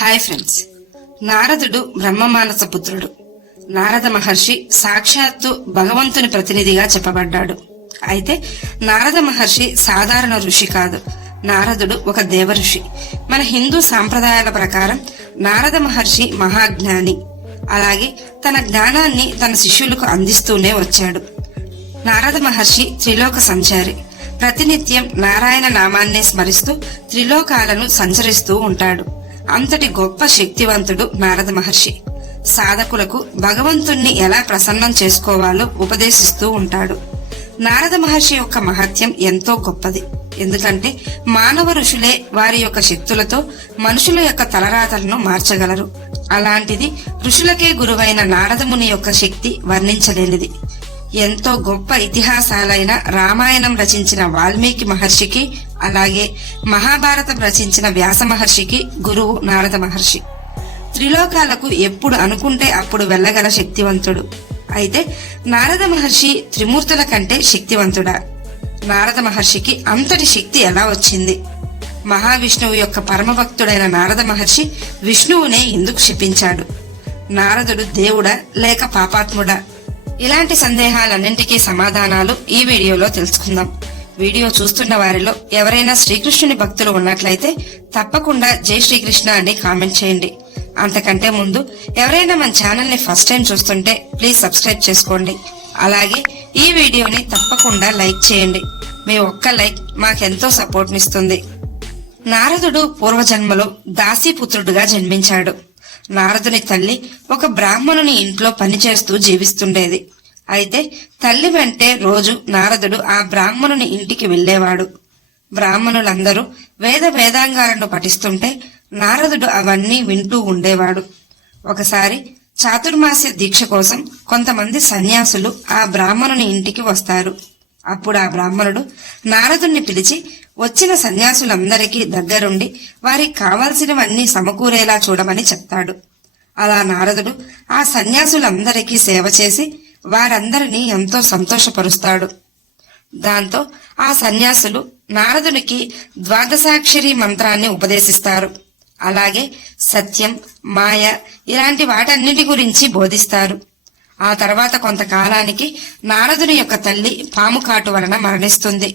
Hi friends. నారదుడు బ్రహ్మమానస పుత్రుడు. నారద మహర్షి సాక్షాత్తు భగవంతుని ప్రతినిధిగా చెప్పబడ్డాడు. అయితే నారద మహర్షి సాధారణ ఋషి కాదు. నారదుడు ఒక దేవ ఋషి. మన హిందూ సాంప్రదాయాల ప్రకారం నారద మహర్షి మహాజ్ఞాని. అలాగే తన జ్ఞానాన్ని తన శిష్యులకు అందిస్తూనే వచ్చాడు. నారద మహర్షి త్రిలోక సంచారి. ప్రతినిత్యం నారాయణ నామాన్నే స్మరిస్తూ త్రిలోకాలను సంచరిస్తూ ఉంటాడు. అంతటి గొప్ప శక్తివంతుడు నారద మహర్షి. సాధకులకు భగవంతుణ్ణి ఎలా ప్రసన్నం చేసుకోవాలో ఉపదేశిస్తూ ఉంటాడు. నారద మహర్షి యొక్క మహత్యం ఎంతో గొప్పది. ఎందుకంటే మానవ ఋషులే వారి యొక్క శక్తులతో మనుషుల యొక్క తలరాతలను మార్చగలరు. అలాంటిది ఋషులకే గురువైన నారదముని యొక్క శక్తి వర్ణించలేనిది. ఎంతో గొప్ప ఇతిహాసాలైన రామాయణం రచించిన వాల్మీకి మహర్షికి, అలాగే మహాభారతం రచించిన వ్యాస మహర్షికి గురువు నారద మహర్షి. త్రిలోకాలకు ఎప్పుడు అనుకుంటే అప్పుడు వెళ్ళగల శక్తివంతుడు. అయితే నారద మహర్షి త్రిమూర్తుల కంటే శక్తివంతుడా? నారద మహర్షికి అంతటి శక్తి ఎలా వచ్చింది? మహావిష్ణువు యొక్క పరమభక్తుడైన నారద మహర్షి విష్ణువునే ఎందుకు శపించాడు? నారదుడు దేవుడా లేక పాపాత్ముడా? ఇలాంటి సందేహాలన్నింటికీ సమాధానాలు ఈ వీడియోలో తెలుసుకుందాం. వీడియో చూస్తున్న వారిలో ఎవరైనా శ్రీకృష్ణుని భక్తులు ఉన్నట్లయితే తప్పకుండా జై శ్రీకృష్ణ అని కామెంట్ చేయండి. అంతకంటే ముందు ఎవరైనా మన ఛానల్ ని ఫస్ట్ టైం చూస్తుంటే ప్లీజ్ సబ్స్క్రైబ్ చేసుకోండి. అలాగే ఈ వీడియోని తప్పకుండా లైక్ చేయండి. మీ ఒక్క లైక్ మాకెంతో సపోర్ట్ నిస్తుంది. నారదుడు పూర్వజన్మలో దాసీపుత్రుడుగా జన్మించాడు. నారదుని తల్లి ఒక బ్రాహ్మణుని ఇంట్లో పనిచేస్తూ జీవిస్తుండేది. అయితే తల్లి వెంటే రోజు నారదుడు ఆ బ్రాహ్మణుని ఇంటికి వెళ్లేవాడు. బ్రాహ్మణులందరూ వేదాంగాలను పఠిస్తుంటే నారదుడు అవన్నీ వింటూ ఉండేవాడు. ఒకసారి చాతుర్మాస్య దీక్ష కోసం కొంతమంది సన్యాసులు ఆ బ్రాహ్మణుని ఇంటికి వస్తారు. అప్పుడు ఆ బ్రాహ్మణుడు నారదుణ్ణి పిలిచి వచ్చిన సన్యాసులందరికీ దగ్గరుండి వారికి కావాల్సినవన్నీ సమకూరేలా చూడమని చెప్తాడు. అలా నారదుడు ఆ సన్యాసులందరికీ సేవ చేసి వారందరినీ ఎంతో సంతోషపరుస్తాడు. దాంతో ఆ సన్యాసులు నారదునికి ద్వాదశాక్షరి మంత్రాన్ని ఉపదేశిస్తారు. అలాగే సత్యం, మాయ ఇలాంటి వాటన్నిటి గురించి బోధిస్తారు. ఆ తర్వాత కొంతకాలానికి నారదుని యొక్క తల్లి పాము కాటు వలన మరణిస్తుంది.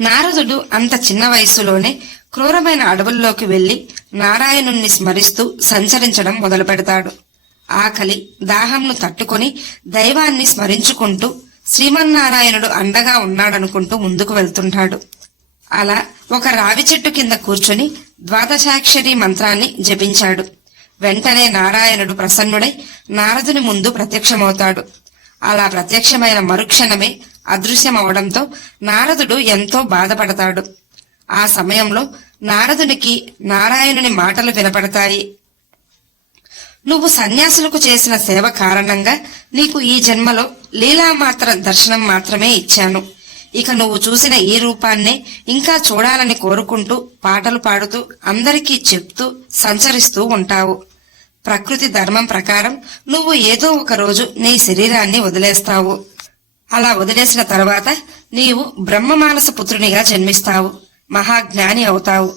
నారదుడు అంత చిన్న వయస్సులోనే క్రూరమైన అడవుల్లోకి వెళ్లి నారాయణుణ్ణి స్మరిస్తూ సంచరించడం మొదలు పెడతాడు. ఆకలి, దాహంను తట్టుకొని దైవాన్ని స్మరించుకుంటూ శ్రీమన్నారాయణుడు అండగా ఉన్నాడనుకుంటూ ముందుకు వెళ్తుంటాడు. అలా ఒక రావి చెట్టు కింద కూర్చుని ద్వాదశాక్షరి మంత్రాన్ని జపించాడు. వెంటనే నారాయణుడు ప్రసన్నుడై నారదుని ముందు ప్రత్యక్షమవుతాడు. అలా ప్రత్యక్షమైన మరుక్షణమే అదృశ్యమవడంతో నారదుడు ఎంతో బాధపడతాడు. ఆ సమయంలో నారదునికి నారాయణుని మాటలు వినపడతాయి. నువ్వు సన్యాసులకు చేసిన సేవ కారణంగా నీకు ఈ జన్మలో లీలామాత్ర దర్శనం మాత్రమే ఇచ్చాను. ఇక నువ్వు చూసిన ఈ రూపాన్నే ఇంకా చూడాలని కోరుకుంటూ పాటలు పాడుతూ అందరికీ చెప్తూ సంచరిస్తూ ఉంటావు. ప్రకృతి ధర్మం ప్రకారం నువ్వు ఏదో ఒక రోజు నీ శరీరాన్ని వదిలేస్తావు. అలా వదిలేసిన తర్వాత నీవు బ్రహ్మమానస పుత్రునిగా జన్మిస్తావు. మహాజ్ఞాని అవుతావు.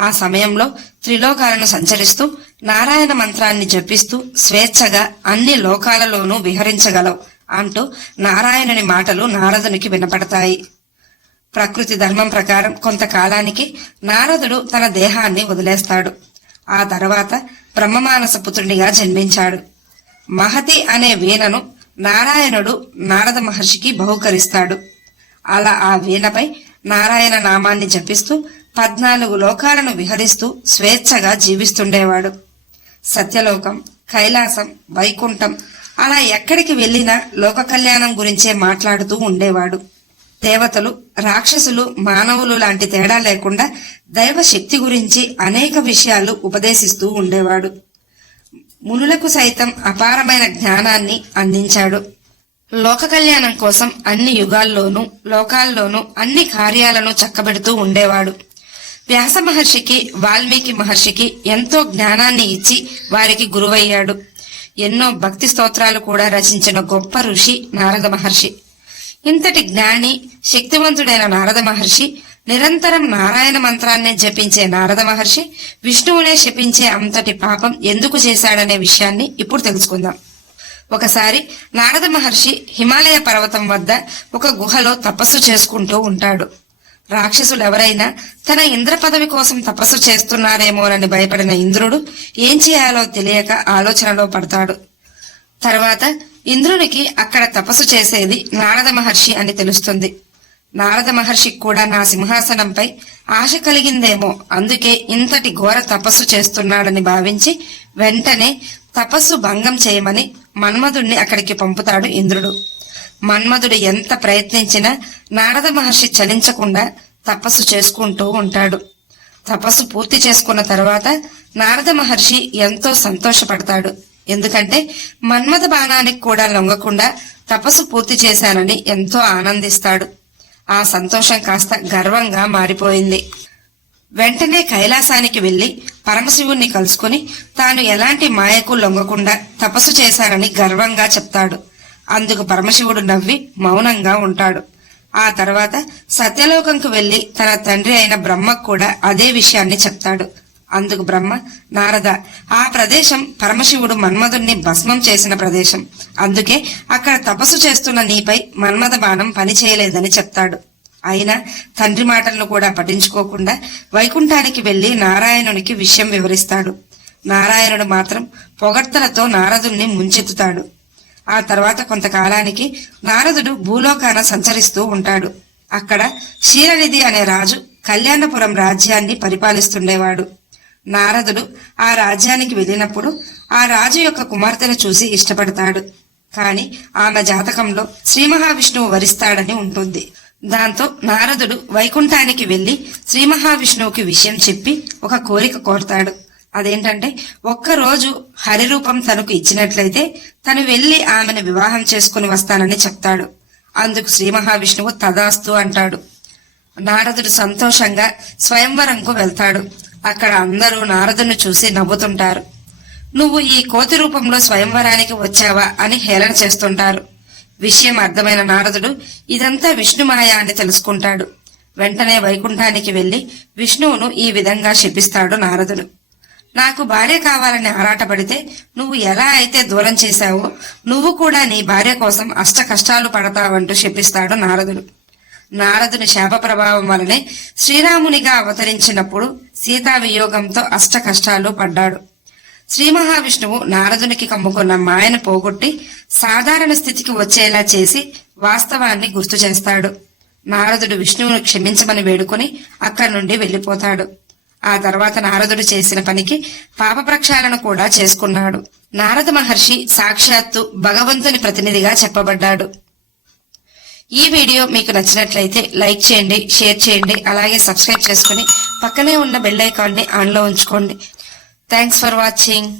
ఆ సమయంలో త్రిలోకాలను సంచరిస్తూ నారాయణ మంత్రాన్ని జపిస్తూ స్వేచ్ఛగా అన్ని లోకాలలోనూ విహరించగలవు అంటూ నారాయణుని మాటలు నారదునికి వినపడతాయి. ప్రకృతి ధర్మం ప్రకారం కొంతకాలానికి నారదుడు తన దేహాన్ని వదిలేస్తాడు. ఆ తర్వాత బ్రహ్మమానస పుత్రునిగా జన్మించాడు. మహతి అనే వీణను నారాయణుడు నారద మహర్షికి బహుకరిస్తాడు. అలా ఆ వీణపై నారాయణ నామాన్ని జపిస్తూ 14 లోకాలను విహరిస్తూ స్వేచ్ఛగా జీవిస్తుండేవాడు. సత్యలోకం, కైలాసం, వైకుంఠం అలా ఎక్కడికి వెళ్లినా లోక కళ్యాణం గురించే మాట్లాడుతూ ఉండేవాడు. దేవతలు, రాక్షసులు, మానవులు లాంటి తేడా లేకుండా దైవ శక్తి గురించి అనేక విషయాలు ఉపదేశిస్తూ ఉండేవాడు. మునులకు సైతం అపారమైన జ్ఞానాన్ని అందించాడు. లోక కళ్యాణం కోసం అన్ని యుగాల్లోనూ లోకాల్లోనూ అన్ని కార్యాలను చక్కబెడుతూ ఉండేవాడు. వ్యాస మహర్షికి, వాల్మీకి మహర్షికి ఎంతో జ్ఞానాన్ని ఇచ్చి వారికి గురువయ్యాడు. ఎన్నో భక్తి స్తోత్రాలు కూడా రచించిన గొప్ప ఋషి నారద మహర్షి. ఇంతటి జ్ఞాని, శక్తివంతుడైన నారద మహర్షి నిరంతరం నారాయణ మంత్రాన్నే జపించే నారద మహర్షి విష్ణువునే శపించే అంతటి పాపం ఎందుకు చేశాడనే విషయాన్ని ఇప్పుడు తెలుసుకుందాం. ఒకసారి నారద మహర్షి హిమాలయ పర్వతం వద్ద ఒక గుహలో తపస్సు చేసుకుంటూ ఉంటాడు. రాక్షసులెవరైనా తన ఇంద్ర పదవి కోసం తపస్సు చేస్తున్నారేమోనని భయపడిన ఇంద్రుడు ఏం చేయాలో తెలియక ఆలోచనలో పడతాడు. తర్వాత ఇంద్రునికి అక్కడ తపస్సు చేసేది నారద మహర్షి అని తెలుస్తుంది. నారద మహర్షికి కూడా నా సింహాసనంపై ఆశ కలిగిందేమో, అందుకే ఇంతటి ఘోర తపస్సు చేస్తున్నాడని భావించి వెంటనే తపస్సు భంగం చేయమని మన్మధుణ్ణి అక్కడికి పంపుతాడు ఇంద్రుడు. మన్మధుడు ఎంత ప్రయత్నించినా నారద మహర్షి చలించకుండా తపస్సు చేసుకుంటూ ఉంటాడు. తపస్సు పూర్తి చేసుకున్న తర్వాత నారద మహర్షి ఎంతో సంతోషపడతాడు. ఎందుకంటే మన్మథ బాణానికి కూడా లొంగకుండా తపస్సు పూర్తి చేశానని ఎంతో ఆనందిస్తాడు. ఆ సంతోషం కాస్త గర్వంగా మారిపోయింది. వెంటనే కైలాసానికి వెళ్లి పరమశివుణ్ణి కలుసుకుని తాను ఎలాంటి మాయకు లొంగకుండా తపస్సు చేశానని గర్వంగా చెప్తాడు. అందుకు పరమశివుడు నవ్వి మౌనంగా ఉంటాడు. ఆ తర్వాత సత్యలోకంకు వెళ్లి తన తండ్రి అయిన బ్రహ్మకు కూడా అదే విషయాన్ని చెప్తాడు. అందుకు బ్రహ్మ, నారద, ఆ ప్రదేశం పరమశివుడు మన్మధుణ్ణి భస్మం చేసిన ప్రదేశం, అందుకే అక్కడ తపస్సు చేస్తున్న నీపై మన్మథ బాణం పనిచేయలేదని చెప్తాడు. అయినా తండ్రి మాటలను కూడా పట్టించుకోకుండా వైకుంఠానికి వెళ్లి నారాయణునికి విషయం వివరిస్తాడు. నారాయణుడు మాత్రం పొగడ్తలతో నారదుణ్ణి ముంచెత్తుతాడు. ఆ తర్వాత కొంతకాలానికి నారదుడు భూలోకాన సంచరిస్తూ ఉంటాడు. అక్కడ క్షీరనిధి అనే రాజు కళ్యాణపురం రాజ్యాన్ని పరిపాలిస్తుండేవాడు. నారదుడు ఆ రాజ్యానికి వెళ్ళినప్పుడు ఆ రాజు యొక్క కుమార్తెను చూసి ఇష్టపడతాడు. కాని ఆమె జాతకంలో శ్రీ మహావిష్ణువు వరిస్తాడని ఉంటుంది. దాంతో నారదుడు వైకుంఠానికి వెళ్లి శ్రీ మహావిష్ణువుకి విషయం చెప్పి ఒక కోరిక కోరతాడు. అదేంటంటే ఒక్కరోజు హరిరూపం తనకు ఇచ్చినట్లయితే తను వెళ్లి ఆమెను వివాహం చేసుకుని వస్తానని చెప్తాడు. అందుకు శ్రీ మహావిష్ణువు తదాస్తు అంటాడు. నారదుడు సంతోషంగా స్వయంవరంకు వెళ్తాడు. అక్కడ అందరూ నారదుని చూసి నవ్వుతుంటారు. నువ్వు ఈ కోతి రూపంలో స్వయంవరానికి వచ్చావా అని హేళన చేస్తుంటారు. విషయం అర్థమైన నారదుడు ఇదంతా విష్ణుమాయ అని తెలుసుకుంటాడు. వెంటనే వైకుంఠానికి వెళ్లి విష్ణువును ఈ విధంగా శపిస్తాడు నారదుడు. నాకు భార్య కావాలని ఆరాటపడితే నువ్వు ఎలా అయితే దూరం చేశావో నువ్వు కూడా నీ భార్య కోసం అష్ట కష్టాలు పడతావంటూ శపిస్తాడు నారదుడు. నారదుని శాప ప్రభావం వలనే శ్రీరామునిగా అవతరించినప్పుడు సీతా వియోగంతో అష్ట కష్టాలు పడ్డాడు. శ్రీ మహావిష్ణువు నారదునికి కమ్ముకున్న మాయను పోగొట్టి సాధారణ స్థితికి వచ్చేలా చేసి వాస్తవాన్ని గుర్తు చేస్తాడు. నారదుడు విష్ణువును క్షమించమని వేడుకుని అక్కడి నుండి వెళ్లిపోతాడు. ఆ తర్వాత నారదుడు చేసిన పనికి పాప ప్రక్షాళన కూడా చేసుకున్నాడు. నారద మహర్షి సాక్షాత్తు భగవంతుని ప్రతినిధిగా చెప్పబడ్డాడు. ఈ వీడియో మీకు నచ్చినట్లయితే లైక్ చేయండి, షేర్ చేయండి, అలాగే సబ్స్క్రైబ్ చేసుకుని పక్కనే ఉన్న బెల్ ఐకాన్ ని ఆన్ లో ఉంచుకోండి. Thanks for watching.